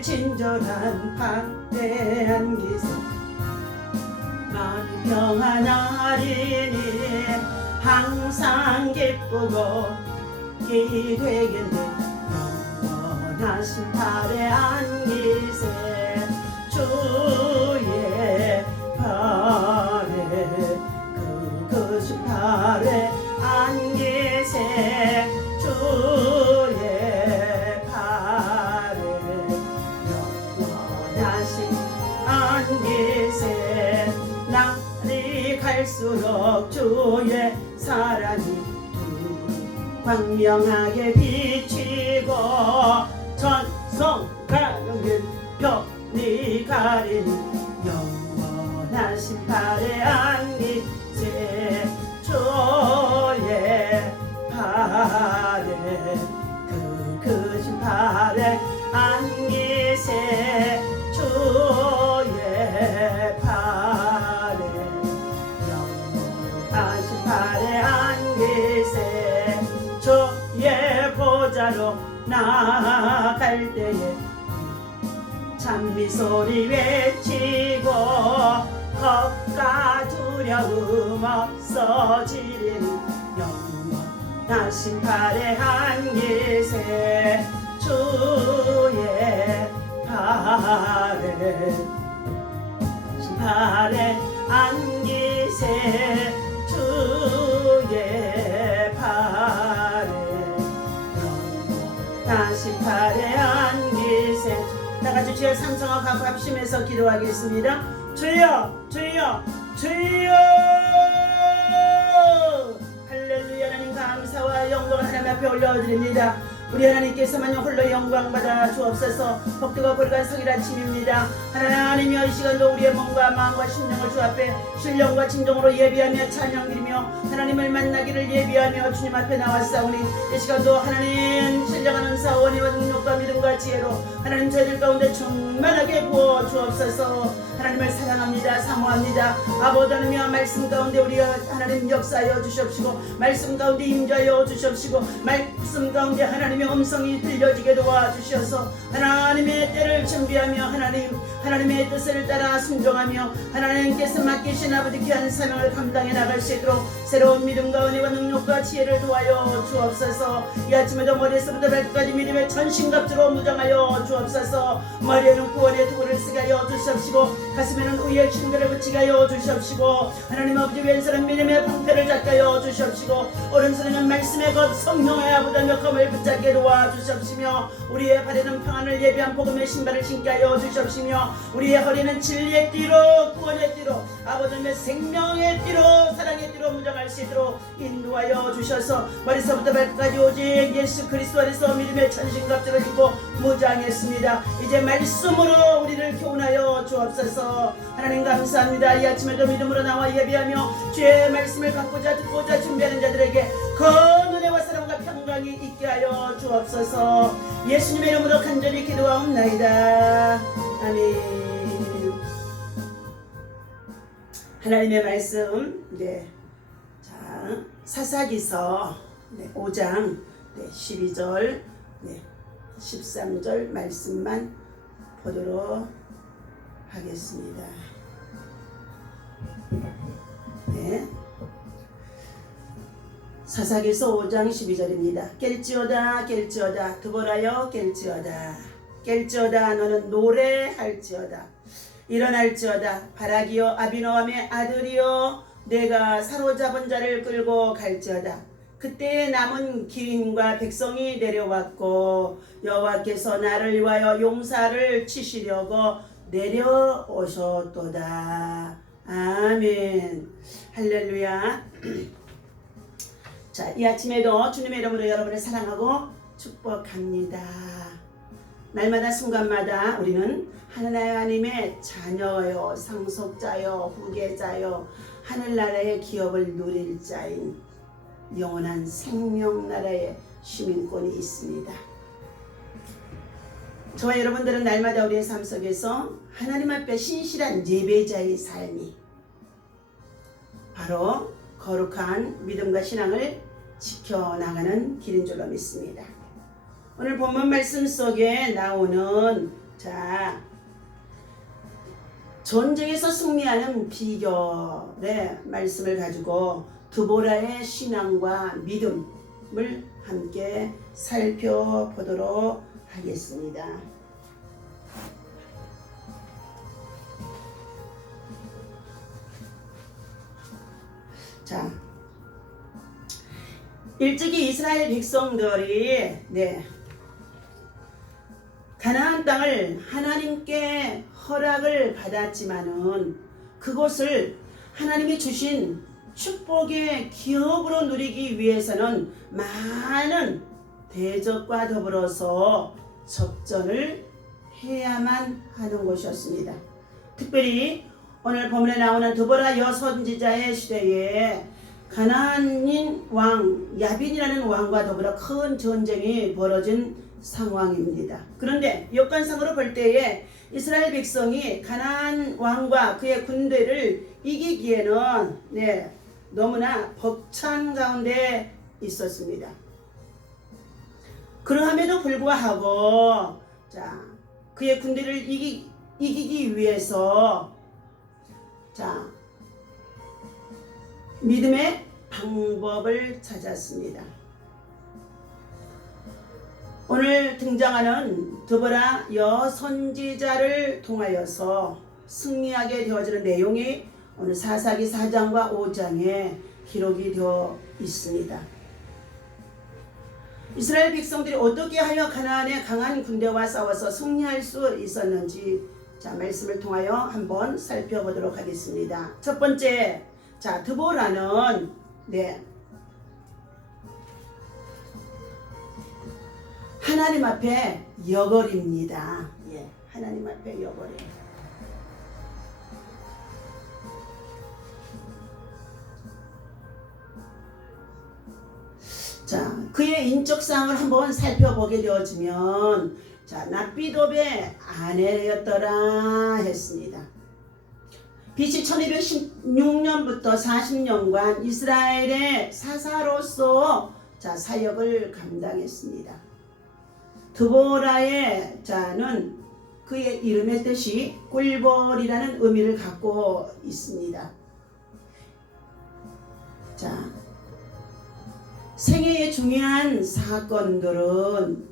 주의 친절한 담대한 기세 마음이 평안하리니 항상 기쁘고 기되겠네 영원하신 팔에 안기세 주의 팔에 그것이 팔에 안기세 주의 팔에 영원하신 안기세 날이 갈수록 주의 사랑이 광명하게 비치고 전성 가는 별이 가리니 영원하신 팔에 안기세 주의 팔에 그신 팔에 안기세 주의 팔에 영원하신 팔에 안기세 주의 보좌로 나아갈 때에 찬미소리 외치고 겁과 두려움 없어지리니 영원하신 팔에 안기세 주의 팔에 안기세 주의 팔에 영원하신 팔에 안기세 다같이 주여 삼성하고 합심해서 기도하겠습니다. 주여 주여 주여 할렐루야. 하나님 감사와 영광을 하나님 앞에 올려드립니다. 우리 하나님께서만 홀로 영광받아 주옵소서. 복되고 거룩한 성일 아침입니다. 하나님이여 이 시간도 우리의 몸과 마음과 심령을 주 앞에 신령과 진정으로 예비하며 찬양드리며 하나님을 만나기를 예비하며 주님 앞에 나왔사오니 이 시간도 하나님 신령한 은사 원의와 능력과 믿음과 지혜로 하나님 저희들 가운데 충만하게 부어 주옵소서. 하나님을 사랑합니다. 사모합니다. 아버지 하나님이여 말씀 가운데 우리가 하나님 역사하여 주시옵시고 말씀 가운데 임자하여 주시옵시고 말씀 가운데 하나님의 음성이 들려지게 도와주셔서 하나님의 때를 준비하며 하나님의 뜻을 따라 순종하며 하나님께서 맡기신 아버지 귀한 사명을 감당해 나갈 수 있도록 새로운 믿음과 은혜와 능력과 지혜를 도와여 주옵소서. 이 아침에도 머리에서부터 발끝까지 믿음의 전신갑주로 무장하여 주옵소서. 머리에는 구원의 도구를 쓰게 하여 주시옵시고 가슴에는 의의 흉배를 붙이게 하여 주시옵시고 하나님 아버지 왼손은 믿음의 방패를 잡게 하여 주시옵시고 오른손에는 말씀의 것 성령의 아버지 역함을 붙잡게 도와주시옵시며 우리의 발에는 평안을 예비한 복음의 신발을 신게 하여 주시옵시며 우리의 허리는 진리의 띠로 구원의 띠로 아버지의 생명의 띠로 사랑의 띠로 무장할 수 있도록 인도하여 주셔서 머리서부터 발끝까지 오직 예수 그리스도 안에서 믿음의 천신갑주를 입고 무장했습니다. 이제 말씀으로 우리를 교훈하여 주옵소서. 하나님 감사합니다. 이 아침에도 믿음으로 나와 예비하며 주의 말씀을 갖고자 듣고자 준비하는 자들에게 큰 은혜와 사랑과 평강이 있게 하여 주옵소서. 예수님의 이름으로 간절히 기도하옵나이다. 아멘. 하나님의 말씀 자 사사기서 5장 12절 13절 말씀만 보도록 하겠습니다. 사사기서 5장 12절입니다. 깰지어다 깰지어다 두볼하여 깰지어다 너는 노래할지어다 일어날지어다 바라기여 아비노함의 아들이여 내가 사로잡은 자를 끌고 갈지어다. 그때에 남은 기인과 백성이 내려왔고 여호와께서 나를 위하여 용사를 치시려고 내려오셨도다. 아멘. 할렐루야. 자, 이 아침에도 주님의 이름으로 여러분을 사랑하고 축복합니다. 날마다 순간마다 우리는 하나님의 자녀요, 상속자요, 후계자요, 하늘나라의 기업을 누릴 자인 영원한 생명나라의 시민권이 있습니다. 저와 여러분들은 날마다 우리의 삶 속에서 하나님 앞에 신실한 예배자의 삶이 바로 거룩한 믿음과 신앙을 지켜나가는 길인 줄로 믿습니다. 오늘 본문 말씀 속에 나오는 자, 전쟁에서 승리하는 비결의 말씀을 가지고 드보라의 신앙과 믿음을 함께 살펴보도록 하겠습니다. 자, 일찍이 이스라엘 백성들이 가나안 땅을 하나님께 허락을 받았지만은 그곳을 하나님이 주신 축복의 기업으로 누리기 위해서는 많은 대적과 더불어서 접전을 해야만 하는 곳이었습니다. 특별히 오늘 본문에 나오는 드보라 여선지자의 시대에 가나안인 왕 야빈이라는 왕과 더불어 큰 전쟁이 벌어진 상황입니다. 그런데 역관상으로 볼 때에 이스라엘 백성이 가나안 왕과 그의 군대를 이기기에는 너무나 벅찬 가운데 있었습니다. 그러함에도 불구하고 그의 군대를 이기기 위해서 믿음의 방법을 찾았습니다. 오늘 등장하는 드보라 여선지자를 통하여서 승리하게 되어지는 내용이 오늘 사사기 4장과 5장에 기록이 되어 있습니다. 이스라엘 백성들이 어떻게 하여 가나안의 강한 군대와 싸워서 승리할 수 있었는지 말씀을 통하여 한번 살펴보도록 하겠습니다. 첫 번째, 드보라는 하나님 앞에 여걸입니다. 하나님 앞에 여걸이. 그의 인적사항을 한번 살펴보게 되어지면 납비놉의 아내였더라 했습니다. BC 1216년부터 40년간 이스라엘의 사사로서 사역을 감당했습니다. 드보라의 자는 그의 이름의 뜻이 꿀벌이라는 의미를 갖고 있습니다. 생애의 중요한 사건들은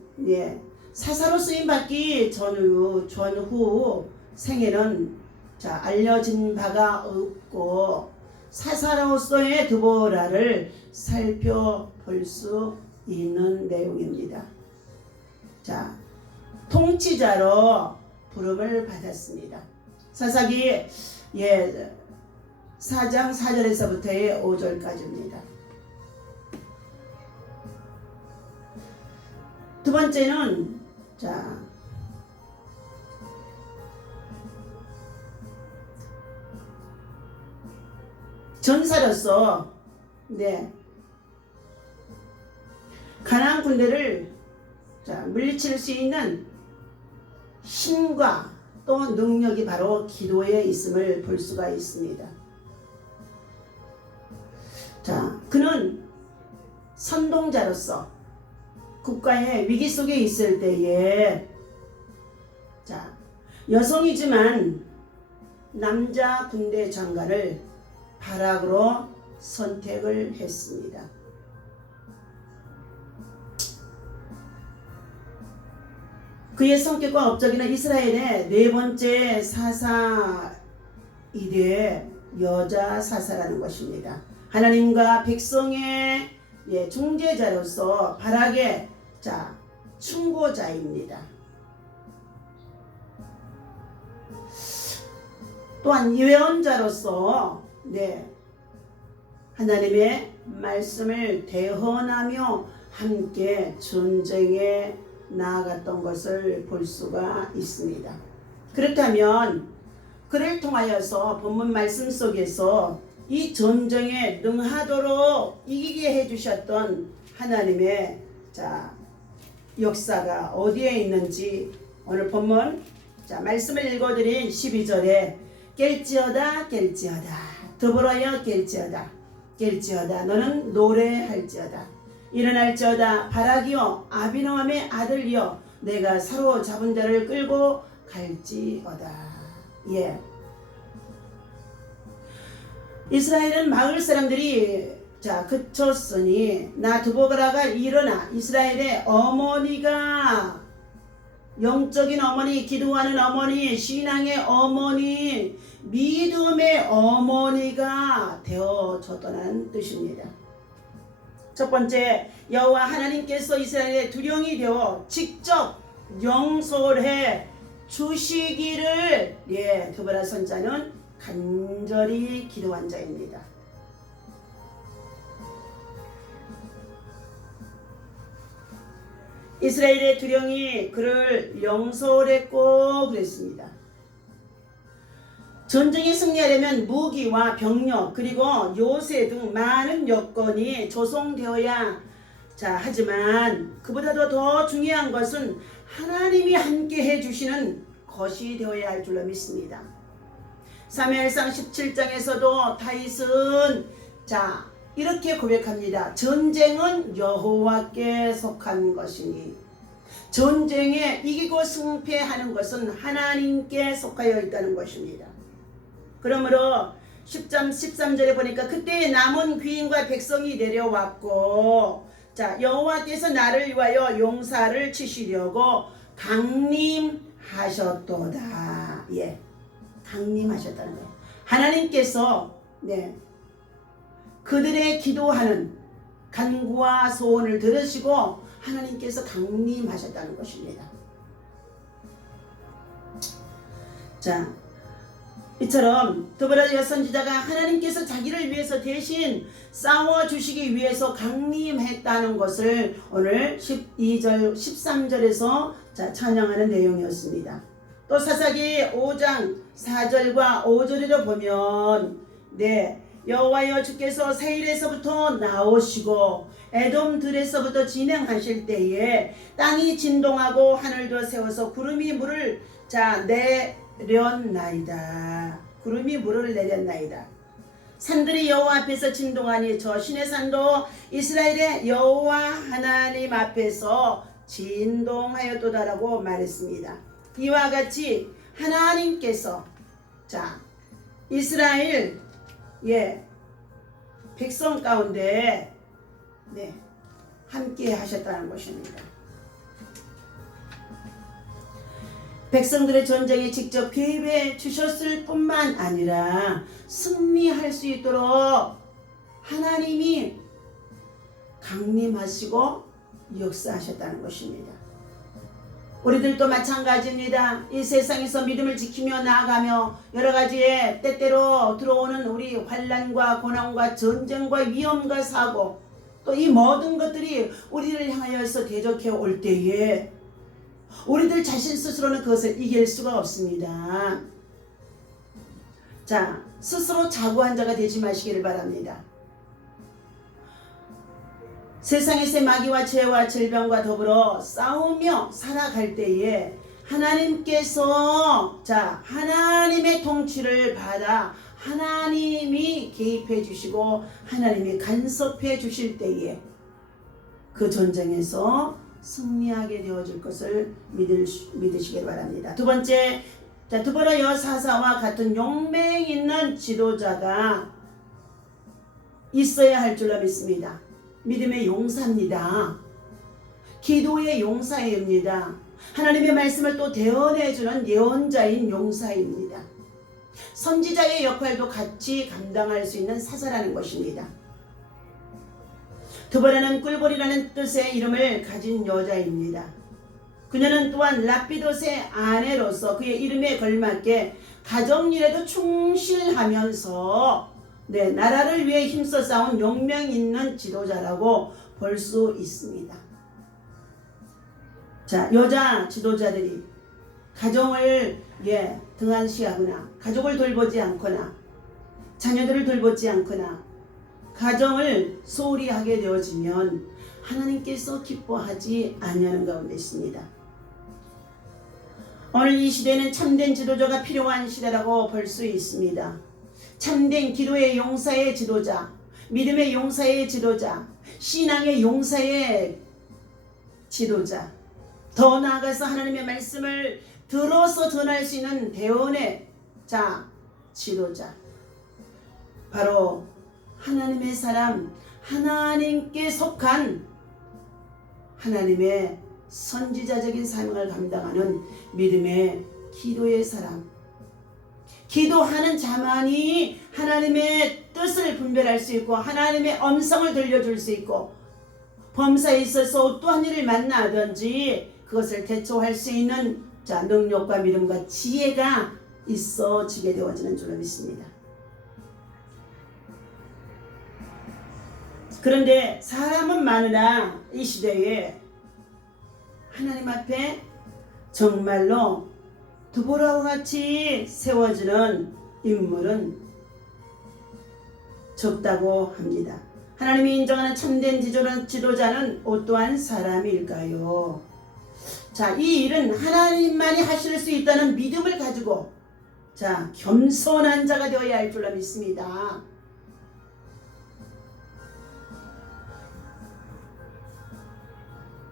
사사로 쓰임받기 전후 생애는 알려진 바가 없고 사사로서의 드보라를 살펴볼 수 있는 내용입니다. 통치자로 부름을 받았습니다. 사사기 4장 4절에서부터의 5절까지입니다. 두 번째는 전사로서 가나안 군대를 물리칠 수 있는 힘과 또 능력이 바로 기도에 있음을 볼 수가 있습니다. 그는 선동자로서 국가의 위기 속에 있을 때에 여성이지만 남자 군대 장관을 바락으로 선택을 했습니다. 그의 성격과 업적이는 이스라엘의 네 번째 사사이되 여자 사사라는 것입니다. 하나님과 백성의 중재자로서 바락의 충고자입니다. 또한 예언자로서 하나님의 말씀을 대언하며 함께 전쟁에 나아갔던 것을 볼 수가 있습니다. 그렇다면 그를 통하여서 본문 말씀 속에서 이 전쟁에 능하도록 이기게 해주셨던 하나님의 역사가 어디에 있는지 오늘 본문 말씀을 읽어드린 12절에 깰지어다 드보라여 깰지어다 너는 노래할지어다 일어날지어다 바락이여 아비노함의 아들이여 내가 사로잡은 자를 끌고 갈지어다. 예. 이스라엘은 마을 사람들이 그쳤으니 나 드보라가 일어나 이스라엘의 어머니가 영적인 어머니, 기도하는 어머니, 신앙의 어머니, 믿음의 어머니가 되어졌다는 뜻입니다. 첫 번째, 여호와 하나님께서 이스라엘의 두령이 되어 직접 영솔해 주시기를 드보라 선자는 간절히 기도한 자입니다. 이스라엘의 두령이 그를 영솔했고 그랬습니다. 전쟁에 승리하려면 무기와 병력 그리고 요새 등 많은 여건이 조성되어야 하지만 그보다도 더 중요한 것은 하나님이 함께 해주시는 것이 되어야 할 줄로 믿습니다. 사무엘상 17장에서도 다윗은 이렇게 고백합니다. 전쟁은 여호와께 속한 것이니 전쟁에 이기고 승패하는 것은 하나님께 속하여 있다는 것입니다. 그러므로 10장 13절에 보니까 그때 남은 귀인과 백성이 내려왔고 여호와께서 나를 위하여 용사를 치시려고 강림하셨도다. 강림하셨다는 거예요. 하나님께서 그들의 기도하는 간구와 소원을 들으시고 하나님께서 강림하셨다는 것입니다. 이처럼 드보라 선지자가 하나님께서 자기를 위해서 대신 싸워주시기 위해서 강림했다는 것을 오늘 12절 13절에서 찬양하는 내용이었습니다. 또 사사기 5장 4절과 5절에도 보면 여호와여 주께서 세일에서부터 나오시고 에돔들에서부터 진행하실 때에 땅이 진동하고 하늘도 세워서 구름이 물을 내렸나이다. 구름이 물을 내렸나이다. 산들이 여호와 앞에서 진동하니 저 신의 산도 이스라엘의 여호와 하나님 앞에서 진동하였도다라고 말했습니다. 이와 같이 하나님께서 이스라엘 백성 가운데 함께 하셨다는 것입니다. 백성들의 전쟁에 직접 개입해 주셨을 뿐만 아니라 승리할 수 있도록 하나님이 강림하시고 역사하셨다는 것입니다. 우리들도 마찬가지입니다. 이 세상에서 믿음을 지키며 나아가며 여러 가지의 때때로 들어오는 우리 환난과 고난과 전쟁과 위험과 사고 또 이 모든 것들이 우리를 향하여서 대적해 올 때에 우리들 자신 스스로는 그것을 이길 수가 없습니다. 스스로 자고한 자가 되지 마시기를 바랍니다. 세상에서의 마귀와 죄와 질병과 더불어 싸우며 살아갈 때에 하나님께서 하나님의 통치를 받아 하나님이 개입해 주시고 하나님이 간섭해 주실 때에 그 전쟁에서 승리하게 되어질 것을 믿으시길 바랍니다. 두 번째, 드보라 여사사와 같은 용맹 있는 지도자가 있어야 할 줄로 믿습니다. 믿음의 용사입니다. 기도의 용사입니다. 하나님의 말씀을 또 대언해주는 예언자인 용사입니다. 선지자의 역할도 같이 감당할 수 있는 사사라는 것입니다. 드보라는 꿀벌이라는 뜻의 이름을 가진 여자입니다. 그녀는 또한 라피돗의 아내로서 그의 이름에 걸맞게 가정일에도 충실하면서 나라를 위해 힘써 싸운 용명 있는 지도자라고 볼 수 있습니다. 여자 지도자들이 가정을 등한시하거나 가족을 돌보지 않거나 자녀들을 돌보지 않거나 가정을 소홀히 하게 되어지면 하나님께서 기뻐하지 아니하는 가운데 있습니다. 오늘 이 시대는 참된 지도자가 필요한 시대라고 볼 수 있습니다. 참된 기도의 용사의 지도자, 믿음의 용사의 지도자, 신앙의 용사의 지도자, 더 나아가서 하나님의 말씀을 들어서 전할 수 있는 대원의 지도자, 바로 하나님의 사람, 하나님께 속한 하나님의 선지자적인 사명을 감당하는 믿음의 기도의 사람, 기도하는 자만이 하나님의 뜻을 분별할 수 있고 하나님의 음성을 들려줄 수 있고 범사에 있어서 어떠한 일을 만나든지 그것을 대처할 수 있는 능력과 믿음과 지혜가 있어지게 되어지는 줄로 믿습니다. 그런데 사람은 많으나 이 시대에 하나님 앞에 정말로 드보라와 같이 세워지는 인물은 적다고 합니다. 하나님이 인정하는 참된 지도자는 어떠한 사람일까요? 이 일은 하나님만이 하실 수 있다는 믿음을 가지고 겸손한 자가 되어야 할 줄로 믿습니다.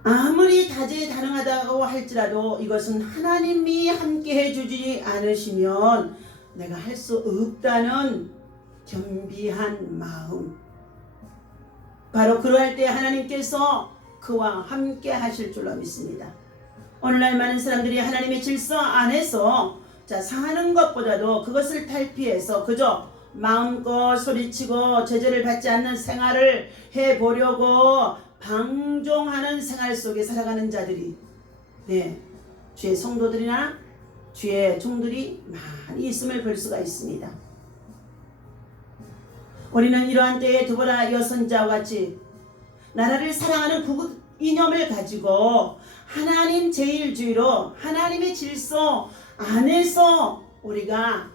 아무리 다재다능하다고 할지라도 이것은 하나님이 함께 해주지 않으시면 내가 할 수 없다는 겸비한 마음, 바로 그러할 때 하나님께서 그와 함께 하실 줄로 믿습니다. 오늘날 많은 사람들이 하나님의 질서 안에서 사는 것보다도 그것을 탈피해서 그저 마음껏 소리치고 제재를 받지 않는 생활을 해보려고 방종하는 생활 속에 살아가는 자들이 주의 성도들이나 주의 종들이 많이 있음을 볼 수가 있습니다. 우리는 이러한 때에 드보라 여선자와 같이 나라를 사랑하는 구국 이념을 가지고 하나님 제일주의로 하나님의 질서 안에서 우리가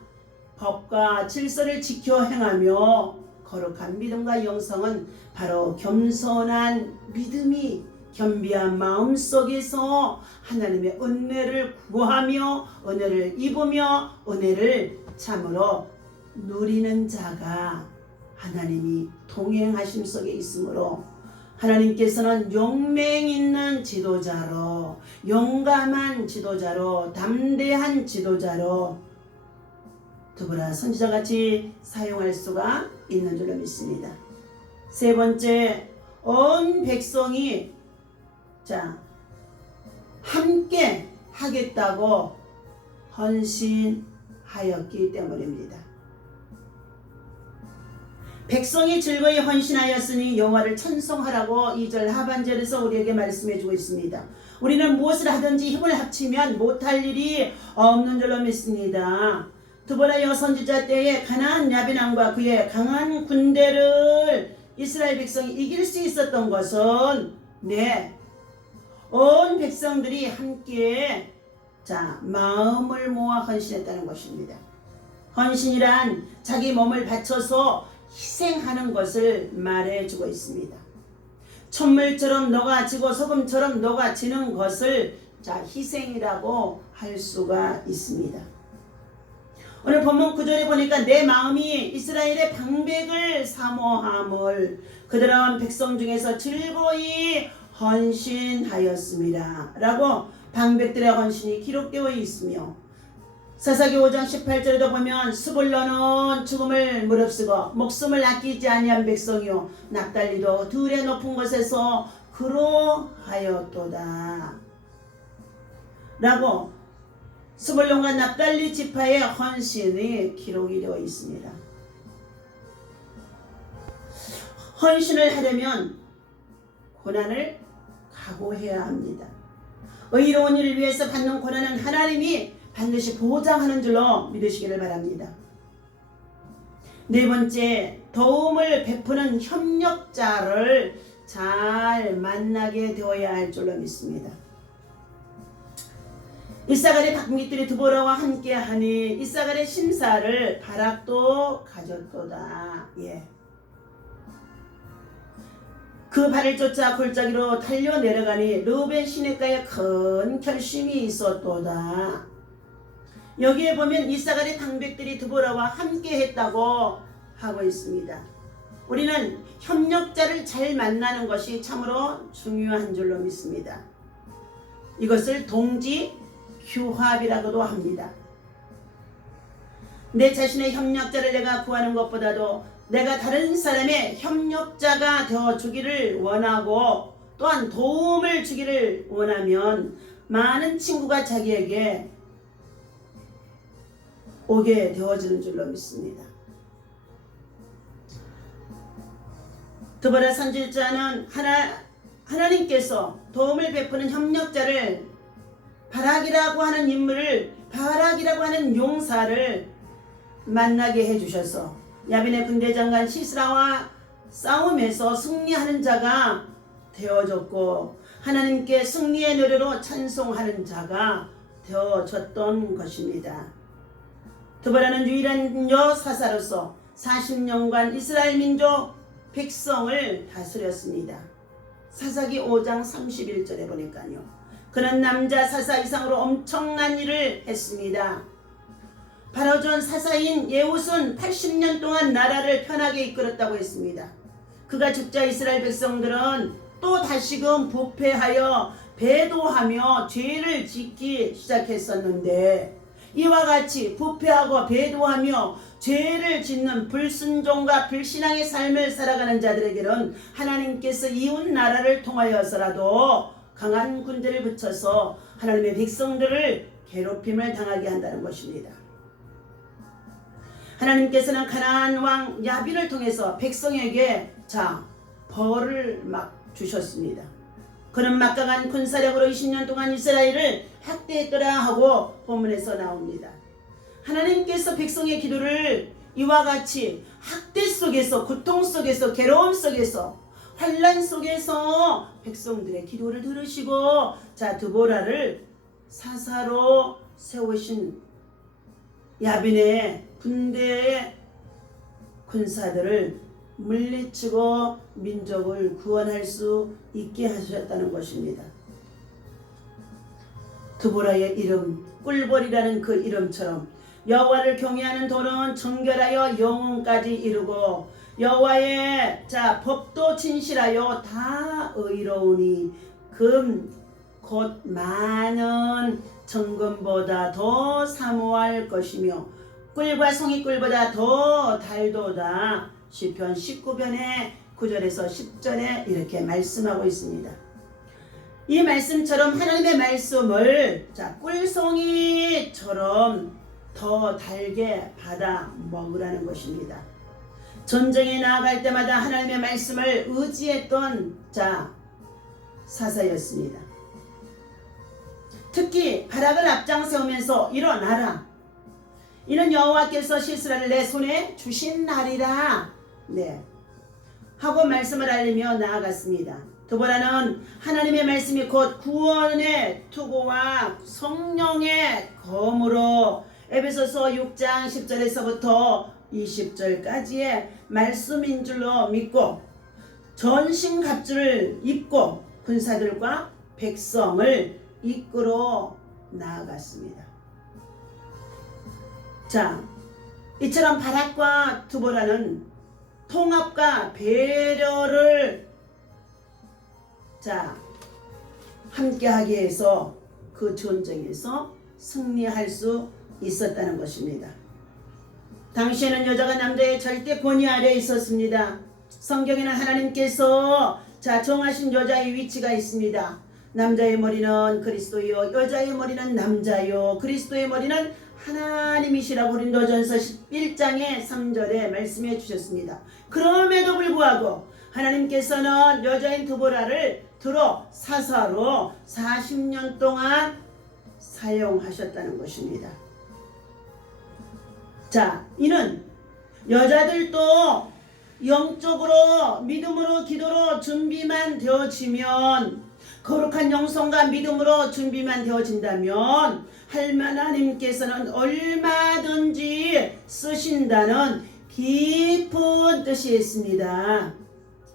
법과 질서를 지켜 행하며 거룩한 믿음과 영성은 바로 겸손한 믿음이 겸비한 마음 속에서 하나님의 은혜를 구하며 은혜를 입으며 은혜를 참으로 누리는 자가 하나님이 동행하심 속에 있으므로 하나님께서는 용맹 있는 지도자로, 용감한 지도자로, 담대한 지도자로 드보라 선지자같이 사용할 수가 있는 줄로 믿습니다. 세 번째, 온 백성이 함께 하겠다고 헌신하였기 때문입니다. 백성이 즐거이 헌신하였으니 여호와를 찬송하라고 2절 하반절에서 우리에게 말씀해주고 있습니다. 우리는 무엇을 하든지 힘을 합치면 못할 일이 없는 줄로 믿습니다. 드보라 여선지자 때에 가나안 야빈왕과 그의 강한 군대를 이스라엘 백성이 이길 수 있었던 것은 온 백성들이 함께 마음을 모아 헌신했다는 것입니다. 헌신이란 자기 몸을 바쳐서 희생하는 것을 말해주고 있습니다. 천물처럼 녹아지고 소금처럼 녹아지는 것을 희생이라고 할 수가 있습니다. 오늘 본문 9절에 보니까 내 마음이 이스라엘의 방백을 사모함을 그들은 백성 중에서 즐거이 헌신하였습니다 라고 방백들의 헌신이 기록되어 있으며 사사기 5장 18절에도 보면 스불론은 죽음을 무릅쓰고 목숨을 아끼지 아니한 백성이요 납달리도 들의 높은 곳에서 그로하였도다 라고 스불론과 납달리 지파의 헌신이 기록이 되어 있습니다. 헌신을 하려면 고난을 각오해야 합니다. 의로운 일을 위해서 받는 고난은 하나님이 반드시 보장하는 줄로 믿으시기를 바랍니다. 네 번째, 도움을 베푸는 협력자를 잘 만나게 되어야 할 줄로 믿습니다. 이사갈의 박미들이 드보라와 함께하니 이사갈의 심사를 바락도 가졌도다. 그 발을 쫓아 골짜기로 달려 내려가니 르우벤 시냇가에 큰 결심이 있었도다. 여기에 보면 이사갈의 방백들이 드보라와 함께 했다고 하고 있습니다. 우리는 협력자를 잘 만나는 것이 참으로 중요한 줄로 믿습니다. 이것을 동지 규합이라고도 합니다. 내 자신의 협력자를 내가 구하는 것보다도 내가 다른 사람의 협력자가 되어주기를 원하고 또한 도움을 주기를 원하면 많은 친구가 자기에게 오게 되어지는 줄로 믿습니다. 드보라 선지자는 하나님께서 도움을 베푸는 협력자를 바락이라고 하는 인물을, 바락이라고 하는 용사를 만나게 해주셔서 야빈의 군대장관 시스라와 싸움에서 승리하는 자가 되어졌고 하나님께 승리의 노래로 찬송하는 자가 되어졌던 것입니다. 드보라는 유일한 여사사로서 40년간 이스라엘 민족 백성을 다스렸습니다. 사사기 5장 31절에 보니까요. 그는 남자 사사 이상으로 엄청난 일을 했습니다. 바로 전 사사인 예후는 80년 동안 나라를 편하게 이끌었다고 했습니다. 그가 죽자 이스라엘 백성들은 또 다시금 부패하여 배도하며 죄를 짓기 시작했었는데 이와 같이 부패하고 배도하며 죄를 짓는 불순종과 불신앙의 삶을 살아가는 자들에게는 하나님께서 이웃 나라를 통하여서라도 강한 군대를 붙여서 하나님의 백성들을 괴롭힘을 당하게 한다는 것입니다. 하나님께서는 가나안 왕 야빈을 통해서 백성에게 벌을 막 주셨습니다. 그는 막강한 군사력으로 20년 동안 이스라엘을 학대했더라 하고 본문에서 나옵니다. 하나님께서 백성의 기도를 이와 같이 학대 속에서, 고통 속에서, 괴로움 속에서, 환난 속에서 백성들의 기도를 들으시고 드보라를 사사로 세우신 야빈의 군대의 군사들을 물리치고 민족을 구원할 수 있게 하셨다는 것입니다. 드보라의 이름, 꿀벌이라는 그 이름처럼 여호와를 경외하는 도는 정결하여 영혼까지 이루고 여호와의 법도 진실하여 다 의로우니 금 곧 많은 정금보다 더 사모할 것이며 꿀과 송이꿀보다 더 달도다. 시편 19편의 9절에서 10절에 이렇게 말씀하고 있습니다. 이 말씀처럼 하나님의 말씀을 꿀송이처럼 더 달게 받아 먹으라는 것입니다. 전쟁에 나아갈 때마다 하나님의 말씀을 의지했던 사사였습니다. 특히 바락을 앞장 세우면서 일어나라. 이는 여호와께서 시스라를 내 손에 주신 날이라. 하고 말씀을 알리며 나아갔습니다. 드보라는 하나님의 말씀이 곧 구원의 투구와 성령의 검으로 에베소서 6장 10절에서부터 20절까지의 말씀인 줄로 믿고 전신갑주를 입고 군사들과 백성을 이끌어 나아갔습니다. 이처럼 바락과 드보라는 통합과 배려를 함께하기 위해서 그 전쟁에서 승리할 수 있었다는 것입니다. 당시에는 여자가 남자의 절대 권위 아래에 있었습니다. 성경에는 하나님께서 정하신 여자의 위치가 있습니다. 남자의 머리는 그리스도요 여자의 머리는 남자요 그리스도의 머리는 하나님이시라고 고린도전서 11장의 3절에 말씀해 주셨습니다. 그럼에도 불구하고 하나님께서는 여자인 드보라를 들어 사사로 40년 동안 사용하셨다는 것입니다. 이는 여자들도 영적으로 믿음으로 기도로 준비만 되어지면 거룩한 영성과 믿음으로 준비만 되어진다면 하나님께서는 얼마든지 쓰신다는 깊은 뜻이 있습니다.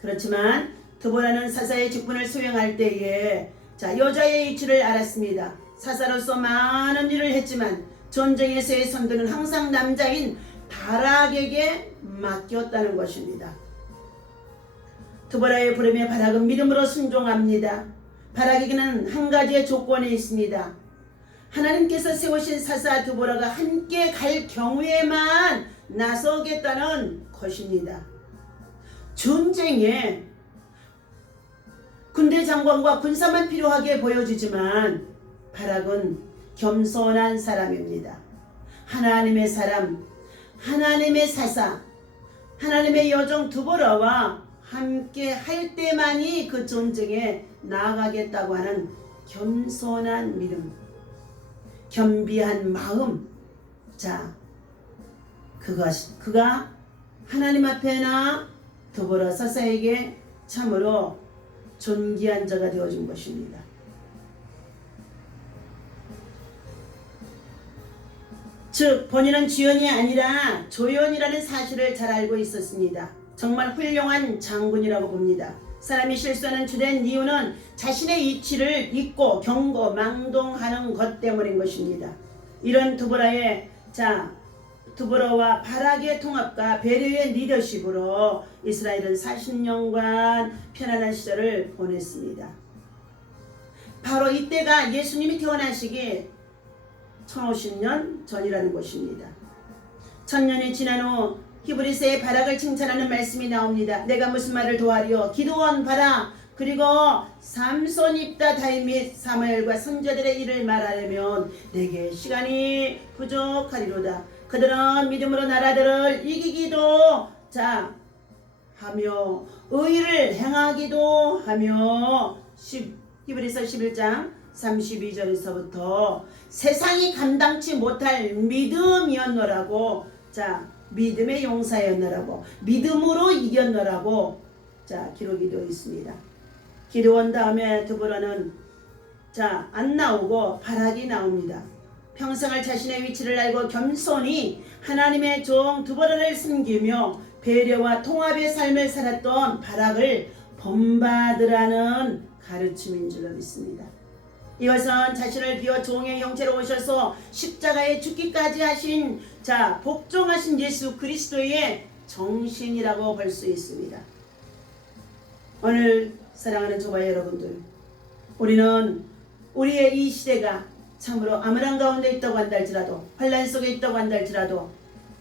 그렇지만 드보라는 사사의 직분을 수행할 때에 여자의 이치를 알았습니다. 사사로서 많은 일을 했지만 전쟁에서의 선두는 항상 남자인 바락에게 맡겼다는 것입니다. 드보라의 부름에 바락은 믿음으로 순종합니다. 바락에게는 한 가지의 조건이 있습니다. 하나님께서 세우신 사사 드보라가 함께 갈 경우에만 나서겠다는 것입니다. 전쟁에 군대 장관과 군사만 필요하게 보여지지만 바락은 겸손한 사람입니다. 하나님의 사람, 하나님의 사사, 하나님의 여종 드보라와 함께 할 때만이 그 전쟁에 나아가겠다고 하는 겸손한 믿음, 겸비한 마음. 자, 그가 하나님 앞에나 드보라 사사에게 참으로 존귀한 자가 되어준 것입니다. 즉 본인은 주연이 아니라 조연이라는 사실을 잘 알고 있었습니다. 정말 훌륭한 장군이라고 봅니다. 사람이 실수하는 주된 이유는 자신의 이치를 잊고 경거망동하는 것 때문인 것입니다. 이런 드보라와 바락의 통합과 배려의 리더십으로 이스라엘은 40년간 편안한 시절을 보냈습니다. 바로 이때가 예수님이 태어나시기 1050년 전이라는 것입니다. 1000년이 지난 후 히브리서의 바락을 칭찬하는 말씀이 나옵니다. 내가 무슨 말을 도하리요? 기드온 바락 그리고 삼손 입다 다윗 및 사무엘과 선지자들의 일을 말하려면 내게 시간이 부족하리로다. 그들은 믿음으로 나라들을 이기기도 하며 의를 행하기도 하며 히브리서 11장 32절에서부터 세상이 감당치 못할 믿음이었노라고 믿음의 용사였노라고 믿음으로 이겼노라고 기록이 되어 있습니다. 기드온 다음에 드보라는 안 나오고 바락이 나옵니다. 평생을 자신의 위치를 알고 겸손히 하나님의 종 드보라를 섬기며 배려와 통합의 삶을 살았던 바락을 본받으라는 가르침인 줄로 믿습니다. 이것은 자신을 비워 종의 형체로 오셔서 십자가에 죽기까지 하신 복종하신 예수 그리스도의 정신이라고 볼 수 있습니다. 오늘 사랑하는 조바 여러분들, 우리는 우리의 이 시대가 참으로 암울한 가운데 있다고 한달지라도 환난 속에 있다고 한달지라도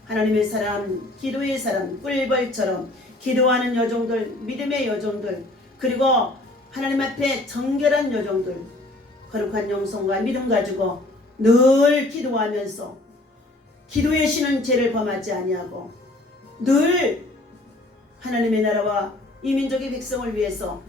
하나님의 사람, 기도의 사람, 꿀벌처럼 기도하는 여종들, 믿음의 여종들, 그리고 하나님 앞에 정결한 여종들, 거룩한 영성과 믿음 가지고 늘 기도하면서 기도의 신은 죄를 범하지 아니하고 늘 하나님의 나라와 이 민족의 백성을 위해서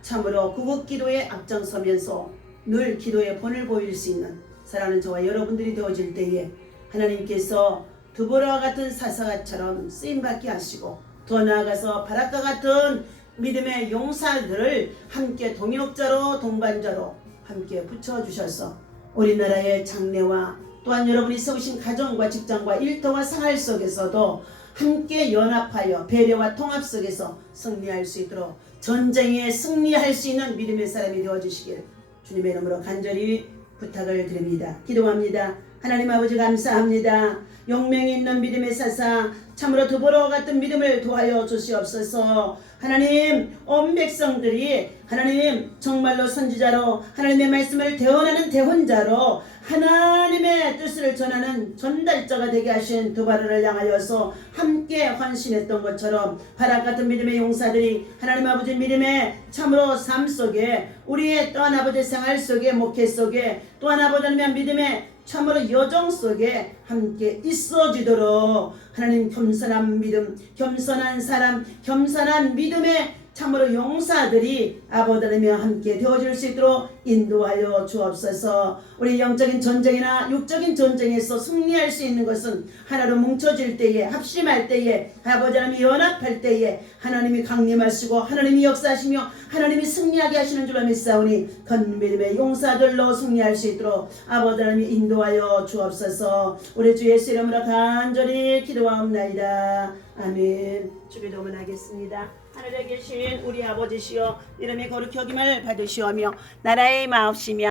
참으로 구국기도에 앞장서면서 늘 기도의 본을 보일 수 있는 사랑하는 저와 여러분들이 되어질 때에 하나님께서 드보라와 같은 사사처럼 쓰임받게 하시고 더 나아가서 바락과 같은 믿음의 용사들을 함께 동역자로 동반자로 함께 붙여주셔서 우리나라의 장래와 또한 여러분이 세우신 가정과 직장과 일터와 생활 속에서도 함께 연합하여 배려와 통합 속에서 승리할 수 있도록 전쟁에 승리할 수 있는 믿음의 사람이 되어주시길 주님의 이름으로 간절히 부탁을 드립니다. 기도합니다. 하나님 아버지 감사합니다. 용맹이 있는 믿음의 사사 참으로 드보라와 같은 믿음을 도하여 주시옵소서. 하나님 온 백성들이 하나님 정말로 선지자로 하나님의 말씀을 대언하는 대언자로 하나님의 뜻을 전하는 전달자가 되게 하신 드보라를 향하여서 함께 헌신했던 것처럼 바락 같은 믿음의 용사들이 하나님 아버지 믿음의 참으로 삶 속에 우리의 또한 아버지 생활 속에 목회 속에 또한 아버지 믿음의 참으로 여정 속에 함께 있어지도록 하나님 겸손한 믿음, 겸손한 사람, 겸손한 믿음의 참으로 용사들이 아버지며 함께 되어질 수 있도록 인도하여 주옵소서. 우리 영적인 전쟁이나 육적인 전쟁에서 승리할 수 있는 것은 하나로 뭉쳐질 때에 합심할 때에 아버지 하나님이 연합할 때에 하나님이 강림하시고 하나님이 역사하시며 하나님이 승리하게 하시는 줄로 믿사오니 건 믿음의 용사들로 승리할 수 있도록 아버지 하나님이 인도하여 주옵소서. 우리 주 예수 이름으로 간절히 기도하옵나이다. 아멘. 주기도문 하겠습니다. 하늘에 계신 우리 아버지시여 이름이 거룩히 여김을 받으시오며 나라의 마옵시며